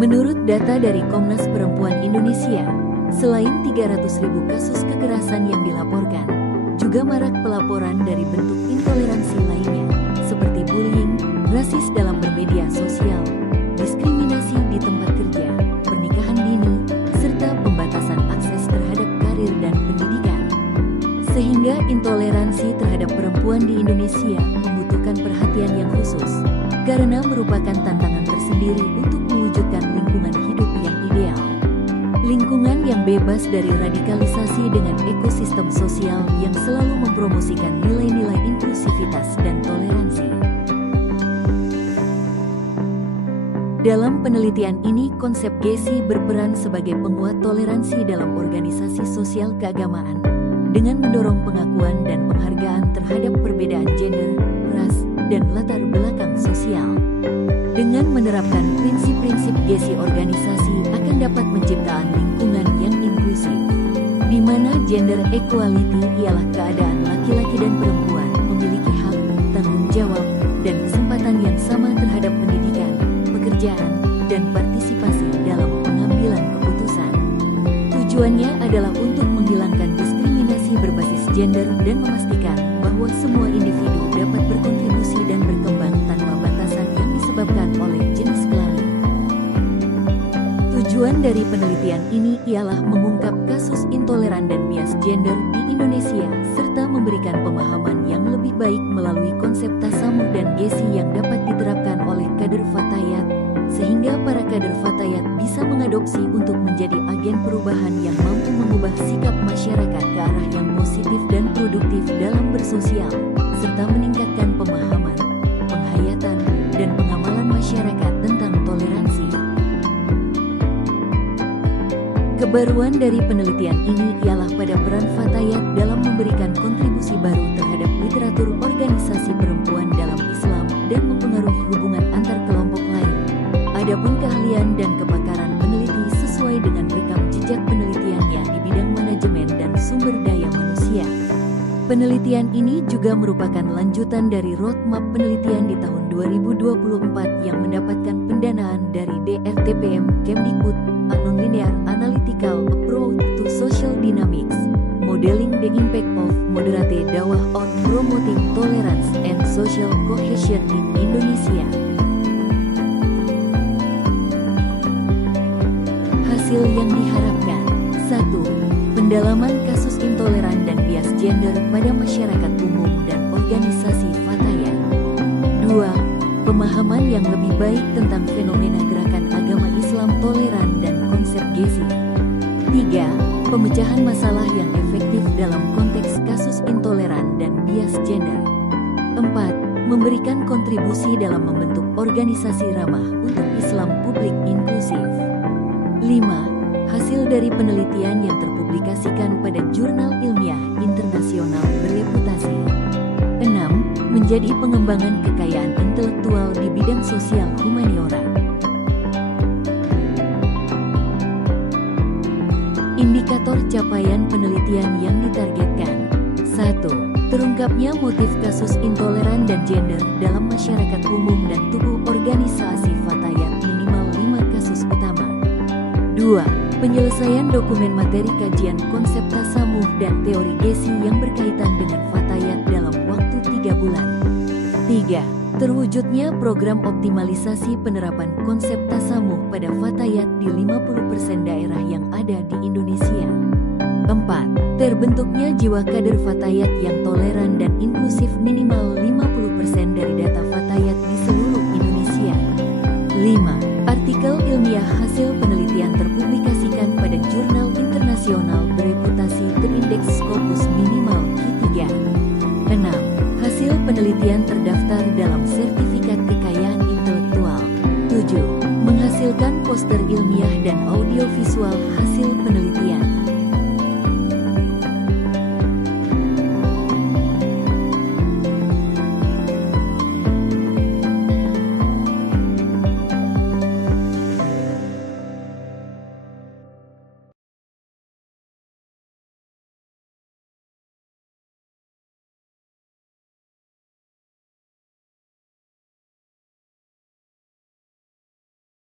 Menurut data dari Komnas Perempuan Indonesia, selain 300.000 kasus kekerasan yang dilaporkan, juga marak pelaporan dari bentuk intoleransi lainnya, seperti bullying, rasis dalam bermedia sosial, diskriminasi di tempat kerja, pernikahan dini, serta pembatasan akses terhadap karir dan pendidikan. Sehingga intoleransi terhadap perempuan di Indonesia membutuhkan perhatian yang khusus, karena merupakan tantangan tersendiri untuk mewujudkan lingkungan hidup yang ideal. Lingkungan yang bebas dari radikalisasi dengan ekosistem sosial yang selalu mempromosikan nilai-nilai inklusivitas dan toleransi. Dalam penelitian ini, konsep GESI berperan sebagai penguat toleransi dalam organisasi sosial keagamaan, dengan mendorong pengakuan dan penghargaan terhadap perbedaan gender, ras, dan latar belakang sosial. Dengan menerapkan prinsip-prinsip GESI, organisasi akan dapat menciptakan lingkungan yang inklusif, di mana gender equality ialah keadaan laki-laki dan perempuan memiliki hak, tanggung jawab, dan kesempatan yang sama terhadap pendidikan, pekerjaan, dan partisipasi dalam pengambilan keputusan. Tujuannya adalah untuk menghilangkan diskriminasi berbasis gender dan memastikan bahwa semua individu dapat berkontribusi dan berkembang tanpa batasan yang disebabkan oleh jenis kelamin. Tujuan dari penelitian ini ialah mengungkap kasus intoleran dan bias gender di Indonesia, serta memberikan pemahaman yang lebih baik melalui konsep tasamuh dan GESI yang dapat diterapkan oleh kader Fatayat, sehingga para kader Fatayat bisa mengadopsi untuk menjadi agen perubahan yang mampu mengubah sikap masyarakat ke arah yang positif dan produktif dalam bersosial, serta meningkatkan pemahaman, penghayatan, dan pengamalan masyarakat tentang toleransi. Kebaruan dari penelitian ini ialah pada peran Fatayat dalam memberikan kontribusi baru terhadap literatur organisasi perempuan dalam Islam dan mempengaruhi hubungan antar kelompok lain. Adapun keahlian dan kepakaran peneliti sesuai dengan rekam jejak penelitiannya di bidang manajemen dan sumber daya manusia. Penelitian ini juga merupakan lanjutan dari roadmap penelitian di tahun 2024 yang mendapatkan pendanaan dari DRTPM Kemdikbud, a non-linear analytical approach to social dynamics, modeling the impact of moderate dakwah on promoting tolerance and social cohesion in Indonesia. Hasil yang diharapkan: 1. Pendalaman kasus intoleran dan bias gender pada masyarakat umum dan organisasi Fatayat. 2. Pemahaman yang lebih baik tentang fenomena gerakan agama Islam toleran dan konsep GESI. 3. Pemecahan masalah yang efektif dalam konteks kasus intoleran dan bias gender. 4. Memberikan kontribusi dalam membentuk organisasi ramah untuk Islam publik inklusif. 5. Hasil dari penelitian yang terpublikasikan pada jurnal ilmiah internasional bereputasi. 6. Menjadi pengembangan kekayaan intelektual di bidang sosial humaniora. Indikator capaian penelitian yang ditargetkan. 1. Terungkapnya motif kasus intoleran dan gender dalam masyarakat umum dan tubuh organisasi Fatayat minimal 5 kasus utama. 2. Penyelesaian dokumen materi kajian konsep tasamuh dan teori GESI yang berkaitan dengan Fatayat dalam waktu 3 bulan. 3. Terwujudnya program optimalisasi penerapan konsep tasamuh pada Fatayat di 50% daerah yang ada di Indonesia. 4. Terbentuknya jiwa kader Fatayat yang toleran dan inklusif minimal 50% dari data Fatayat di seluruh Indonesia. 5. Artikel ilmiah hasil penelitian terpublikasikan pada jurnal internasional bereputasi terindeks Scopus minimal Q3. 6. Hasil penelitian terdaftar dalam sertifikat kekayaan intelektual. 7. Menghasilkan poster ilmiah dan audiovisual hasil penelitian.